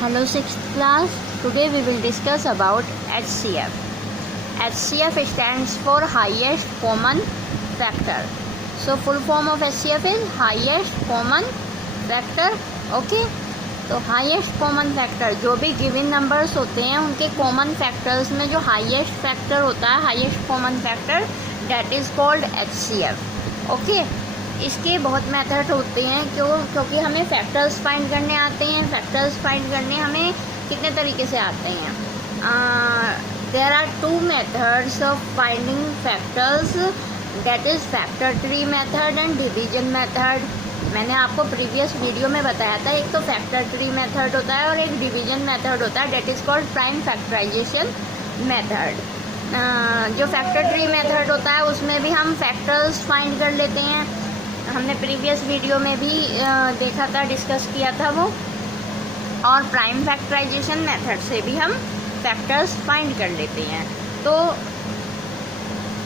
Hello 6th class. Today we will discuss about HCF. HCF stands for highest common factor. So full form of HCF is highest common factor. Okay. तो highest common factor जो भी given numbers होते हैं उनके common factors में जो highest factor होता है highest common factor that is called HCF. Okay. इसके बहुत मेथड होते हैं क्योंकि हमें फैक्टर्स फाइंड करने आते हैं. फैक्टर्स फाइंड करने हमें कितने तरीके से आते हैं. There are two methods of finding factors that is factor tree method and division method. मैंने आपको प्रीवियस वीडियो में बताया था एक तो फैक्टर ट्री मेथड होता है और एक डिवीजन मेथड होता है that is called prime factorization method. जो फैक्टर ट्री मेथड होता है उसमें भी हम फैक्टर्स फाइंड कर लेते हैं. हमने प्रीवियस वीडियो में भी देखा था, डिस्कस किया था वो. और प्राइम फैक्टराइजेशन मेथड से भी हम फैक्टर्स फाइंड कर लेते हैं. तो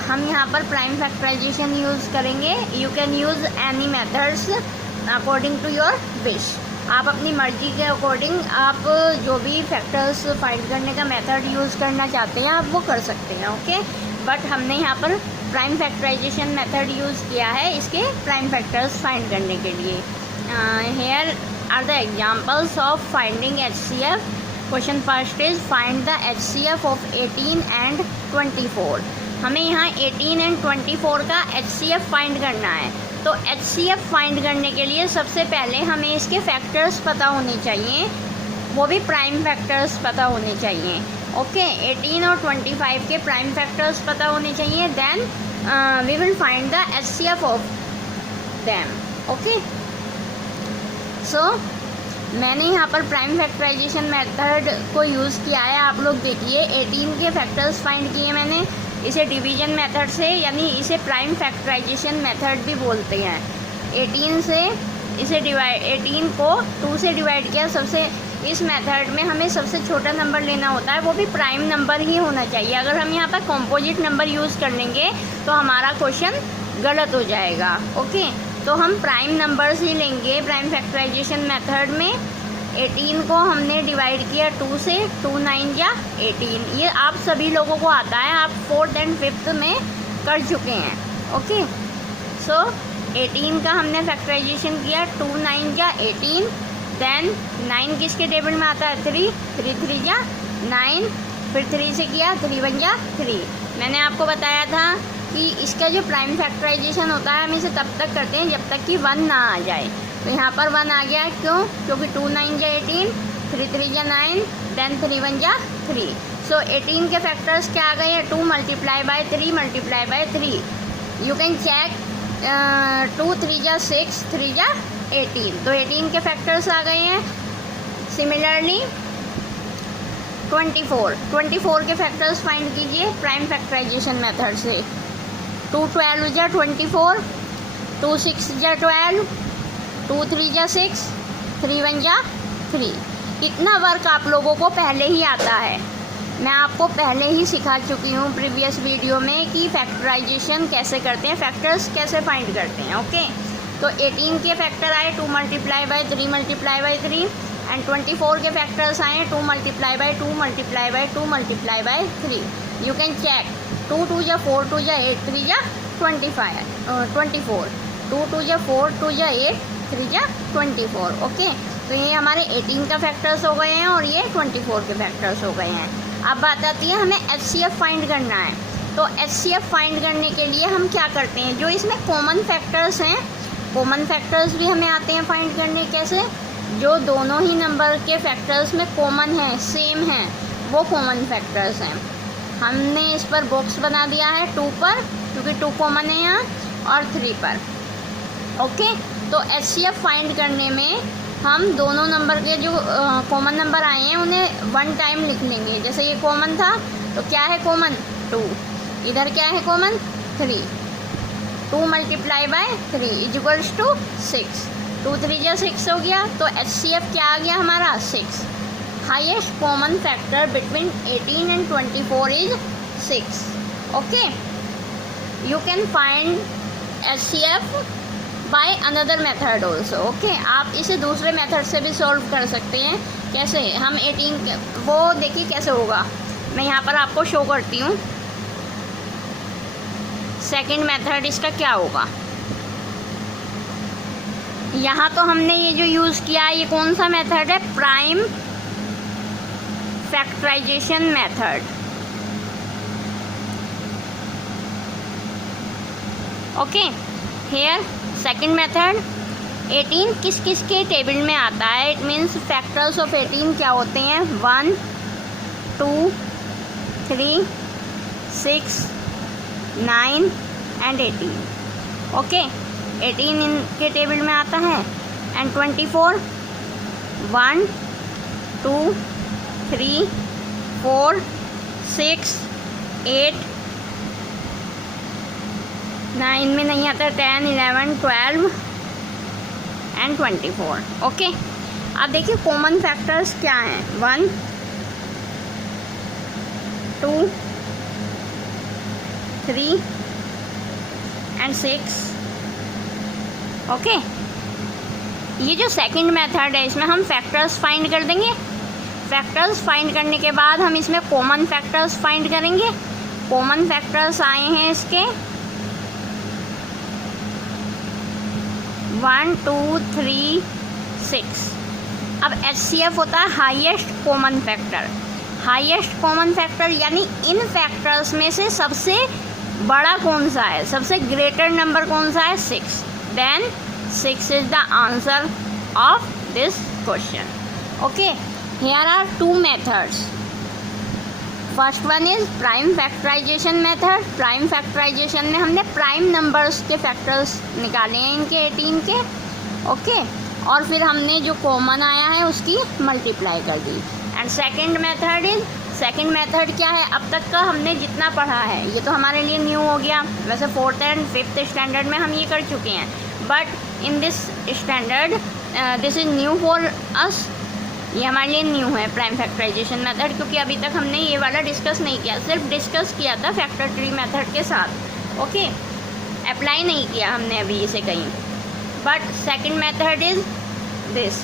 हम यहाँ पर प्राइम फैक्टराइजेशन यूज़ करेंगे. You can use any methods according to your wish. आप अपनी मर्जी के अकॉर्डिंग आप जो भी फैक्टर्स फाइंड करने का मेथड यूज़ करना चाहते हैं आप वो कर सकते हैं. ओके. बट हमने यहाँ पर प्राइम फैक्टराइजेशन मेथड यूज़ किया है इसके प्राइम फैक्टर्स फाइंड करने के लिए. Here are the examples of finding HCF. Question first is find the HCF of 18 and 24. हमें यहाँ 18 एंड 24 का HCF फाइंड करना है. तो HCF फाइंड करने के लिए सबसे पहले हमें इसके फैक्टर्स पता होने चाहिए, वो भी प्राइम फैक्टर्स पता होने चाहिए. ओके. 18 और 25 के प्राइम फैक्टर्स पता होने चाहिए. Then we will find the HCF of them. Okay. So मैंने यहाँ पर प्राइम फैक्टराइजेशन मेथड को यूज़ किया है. आप लोग देखिए 18 के फैक्टर्स फाइंड किए मैंने. इसे डिवीजन मेथड से यानी इसे प्राइम फैक्टराइजेशन मेथड भी बोलते हैं. 18 को 2 से डिवाइड किया. सबसे इस मेथड में हमें सबसे छोटा नंबर लेना होता है, वो भी प्राइम नंबर ही होना चाहिए. अगर हम यहाँ पर कॉम्पोजिट नंबर यूज़ कर लेंगे तो हमारा क्वेश्चन गलत हो जाएगा. ओके. तो हम प्राइम नंबर्स ही लेंगे प्राइम फैक्टराइजेशन मेथड में. 18 को हमने डिवाइड किया 2 से. 2 9 या 18. ये आप सभी लोगों को आता है, आप 4th एंड 5th में कर चुके हैं. ओके. सो 18 का हमने फैक्टराइजेशन किया. 2 9 या 18. देन 9 किसके टेबल में आता है 3. 3 3 या 9. फिर 3 से किया 3 1 या 3. मैंने आपको बताया था कि इसका जो प्राइम फैक्टराइजेशन होता है हम इसे तब तक करते हैं जब तक कि 1 ना आ जाए. तो यहाँ पर 1 आ गया. क्यों? क्योंकि 2 9 या 18. 3 3 या 9. देन 3 1 या 3. सो 18 के फैक्टर्स क्या आ गए हैं 2 multiply by 3 multiply by 3. You can check 2 3 या 6 3 या 18. तो 18 के फैक्टर्स आ गए हैं. सिमिलरली 24 के फैक्टर्स फाइंड कीजिए प्राइम फैक्टराइजेशन मेथड से. 2 12 या 24. 2 6 या 12. 2 3 या 6. 3 1 या 3. इतना वर्क आप लोगों को पहले ही आता है. मैं आपको पहले ही सिखा चुकी हूँ प्रीवियस वीडियो में कि फैक्टराइजेशन कैसे करते हैं, फैक्टर्स कैसे फाइंड करते हैं. ओके. तो 18 के फैक्टर आए 2 multiply by 3 multiply by 3. And 24 के फैक्टर्स आए 2 multiply by 2 multiply by 2 multiply by 3. You can check 2 2 या 4 2 या 8 3 या 24. 2 2 या 4 2 या 8 3 या 24. ओके. तो ये हमारे 18 का फैक्टर्स हो गए हैं और ये 24 के फैक्टर्स हो गए हैं. अब बात आती है हमें HCF फाइंड करना है. तो HCF फाइंड करने के लिए हम क्या करते हैं, जो इसमें कॉमन फैक्टर्स हैं, कॉमन फैक्टर्स भी हमें आते हैं फाइंड करने. कैसे? जो दोनों ही नंबर के फैक्टर्स में कॉमन हैं, सेम हैं, वो कॉमन फैक्टर्स हैं. हमने इस पर बॉक्स बना दिया है 2 पर क्योंकि 2 कॉमन है यहाँ, और 3 पर. ओके. तो HCF फाइंड करने में हम दोनों नंबर के जो कॉमन नंबर आए हैं उन्हें 1 टाइम लिख लेंगे. जैसे ये कॉमन था तो क्या है कॉमन 2. इधर क्या है common 3. 2 multiply by 3 is equals to 6. 2 3 या 6 हो गया. तो HCF क्या आ गया हमारा 6. Highest common factor between 18 and 24 is 6. Okay. You can find HCF by another method also. Okay. आप इसे दूसरे मेथड से भी सॉल्व कर सकते हैं. कैसे हम 18 वो देखिए कैसे होगा, मैं यहाँ पर आपको शो करती हूँ। सेकंड मेथड इसका क्या होगा, यहाँ तो हमने ये जो यूज़ किया है ये कौन सा मेथड है, prime factorization method. Okay, here second method 18 किस किस के टेबल में आता है, इट मीन्स फैक्टर्स ऑफ 18 क्या होते हैं, 1 2 3 6 9 एंड 18। ओके, 18 इनके टेबल में आता है एंड 24 1 2 3 4 6 8 9 में नहीं आता, 10 11 12 एंड 24। ओके, अब देखिए कॉमन फैक्टर्स क्या हैं, 1 2 3 एंड 6। ओके, ये जो सेकंड मेथड है इसमें हम फैक्टर्स फाइंड कर देंगे। फैक्टर्स फाइंड करने के बाद हम इसमें कॉमन फैक्टर्स फाइंड करेंगे। कॉमन फैक्टर्स आए हैं इसके 1 2 3 6। अब HCF होता है highest common factor. Highest common factor यानी इन फैक्टर्स में से सबसे बड़ा कौन सा है, सबसे ग्रेटर नंबर कौन सा है, 6। Then 6 is the answer of this question. Okay, here are 2 methods. First one is prime factorization method. Prime factorization में हमने प्राइम नंबर्स के फैक्टर्स निकाले हैं इनके 18 के। ओके, और फिर हमने जो कॉमन आया है उसकी मल्टीप्लाई कर दी। And second method is, second method क्या है, अब तक का हमने जितना पढ़ा है ये तो हमारे लिए न्यू हो गया। वैसे 4th एंड 5th स्टैंडर्ड में हम ये कर चुके हैं, but in this standard this is new for us. ये हमारे लिए न्यू है प्राइम फैक्टराइजेशन मेथड, क्योंकि अभी तक हमने ये वाला डिस्कस नहीं किया, सिर्फ डिस्कस किया था फैक्टर ट्री मेथड के साथ। ओके, अप्लाई नहीं किया हमने अभी इसे कहीं। But second method is this,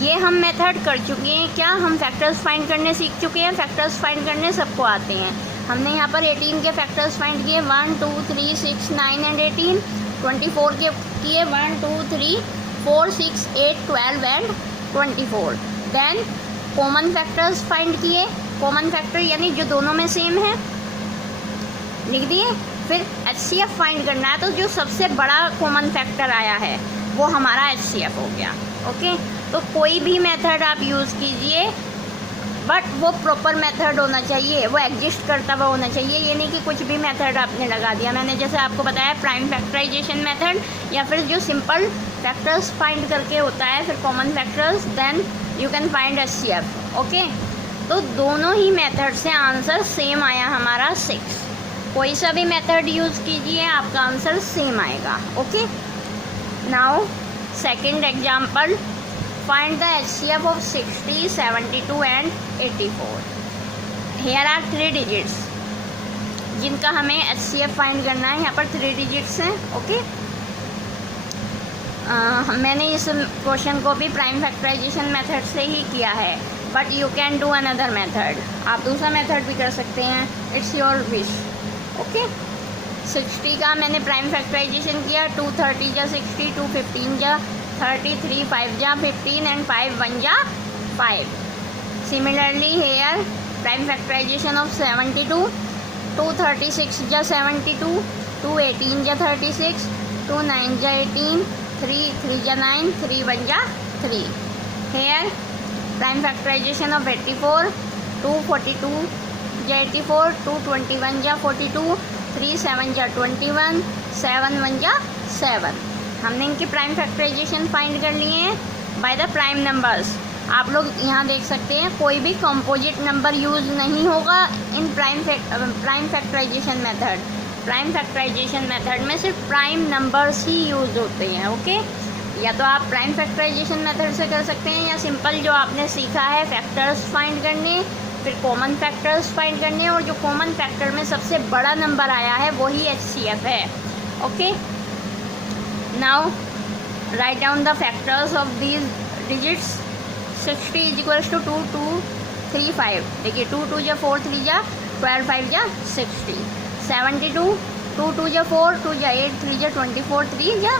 ये हम मेथड कर चुके हैं। क्या हम फैक्टर्स फाइंड करने सीख चुके हैं। फैक्टर्स फाइंड करने सबको आते हैं। हमने यहाँ पर 18 के फैक्टर्स फाइंड किए, 1 2 3 6 9 एंड 18। 24 के किए, 1 2 3 4 6 8 12 and 24। Then common factors find किए। कॉमन फैक्टर यानी जो दोनों में सेम है, लिख दिए। फिर HCF फाइंड करना है, तो जो सबसे बड़ा कॉमन फैक्टर आया है वो हमारा HCF हो गया। ओके, तो कोई भी मेथड आप यूज़ कीजिए, बट वो प्रॉपर मेथड होना चाहिए, वो एग्जिस्ट करता हुआ होना चाहिए। ये नहीं कि कुछ भी मेथड आपने लगा दिया। मैंने जैसे आपको बताया प्राइम फैक्टराइजेशन मेथड, या फिर जो सिंपल फैक्टर्स फाइंड करके होता है, फिर common factors, then you can find HCF। Okay, तो दोनों ही मेथड से आंसर सेम आया हमारा 6। कोई सा भी मेथड यूज़ कीजिए आपका आंसर सेम आएगा। Okay, now second example, find the HCF of 60 72 and 84। Here are 3 digits जिनका हमें HCF फाइंड करना है। यहाँ पर 3 डिजिट्स हैं। ओके, मैंने इस क्वेश्चन को भी प्राइम फैक्टराइजेशन मेथड से ही किया है, but you can do another method. आप दूसरा मेथड भी कर सकते हैं, इट्स योर विश। ओके, 60 का मैंने प्राइम फैक्टराइजेशन किया, 2 30 जा 60, 2 15 जा 30, 3 5 जा 15 एंड 5 1 जा 5। Similarly here prime factorization of 72, 2 36 जा 72, 2 18 जा 36, 2 9 जा 18, 3 3 जा 9, 3 1 जा 3। हेयर प्राइम फैक्टराइजेशन ऑफ 84, 2 42 जा 84, 2 21 जा 42, 3 7 जा 21, 7 1 जा 7। हमने इनकी प्राइम फैक्टराइजेशन फाइंड कर लिए हैं बाय द प्राइम नंबर्स। आप लोग यहाँ देख सकते हैं कोई भी कंपोजिट नंबर यूज़ नहीं होगा in prime factorization method. Prime factorization method में सिर्फ प्राइम नंबर्स ही यूज़ होते हैं। ओके, या तो आप प्राइम फैक्टराइजेशन मेथड से कर सकते हैं, या सिंपल जो आपने सीखा है फैक्टर्स फाइंड करने, फिर कॉमन फैक्टर्स फाइंड करने, और जो कॉमन फैक्टर में सबसे बड़ा नंबर आया है वही HCF है। Okay, now write down the factors of these digits 60 is equals to 2 2 3 5। देखिए 2 2 जा 4 3 जा 12 5 जा 60। 72 2 2 जा 4 2 जा 8 3 जा 24 3 जा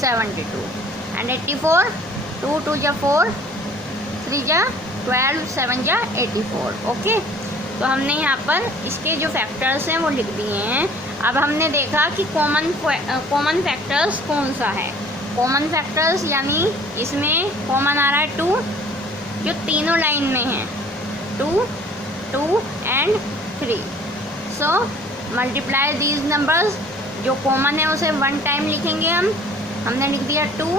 72। एंड 84 2 2 जा 4 3 जा 12 7 जा 84। ओके, तो हमने यहाँ पर इसके जो फैक्टर्स हैं वो लिख दिए हैं। अब हमने देखा कि कॉमन फैक्टर्स कौन सा है। कॉमन फैक्टर्स यानी इसमें कॉमन आ रहा है 2, जो तीनों लाइन में है, 2 2 and 3। So multiply these numbers, जो कॉमन है उसे 1 टाइम लिखेंगे हम। हमने लिख दिया 2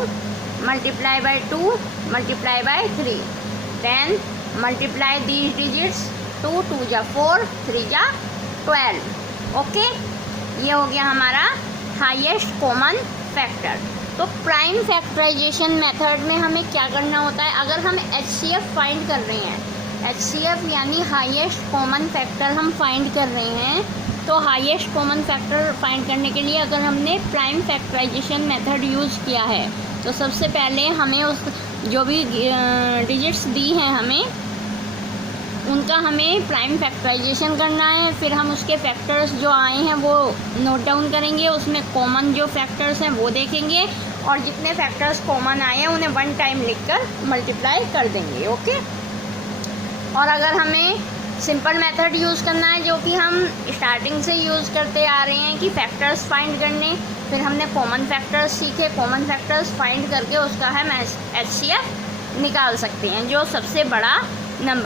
multiply by 2 multiply by 3। Then multiply these digits, 2 2 जा 4 3 जा 12। ओके, ये हो गया हमारा हाईएस्ट कॉमन फैक्टर। तो प्राइम फैक्टराइजेशन मेथड में हमें क्या करना होता है, अगर हम HCF फाइंड कर रहे हैं, HCF यानी हाईएस्ट कॉमन फैक्टर हम फाइंड कर रहे हैं, तो हाईएस्ट कॉमन फैक्टर फाइंड करने के लिए अगर हमने प्राइम फैक्टराइजेशन मेथड यूज़ किया है, तो सबसे पहले हमें उस जो भी डिजिट्स दी हैं हमें उनका हमें प्राइम फैक्टराइजेशन करना है। फिर हम उसके फैक्टर्स जो आए हैं वो नोट डाउन करेंगे, उसमें कॉमन जो फैक्टर्स हैं वो देखेंगे, और जितने फैक्टर्स कॉमन आए हैं उन्हें 1 टाइम लिखकर मल्टीप्लाई कर देंगे। ओके, और अगर हमें सिंपल मेथड यूज़ करना है, जो कि हम स्टार्टिंग से यूज़ करते आ रहे हैं कि फैक्टर्स फाइंड करने, फिर हमने कॉमन फैक्टर्स सीखे, कॉमन फैक्टर्स फाइंड करके उसका हम HCF निकाल सकते हैं, जो सबसे बड़ा नंबर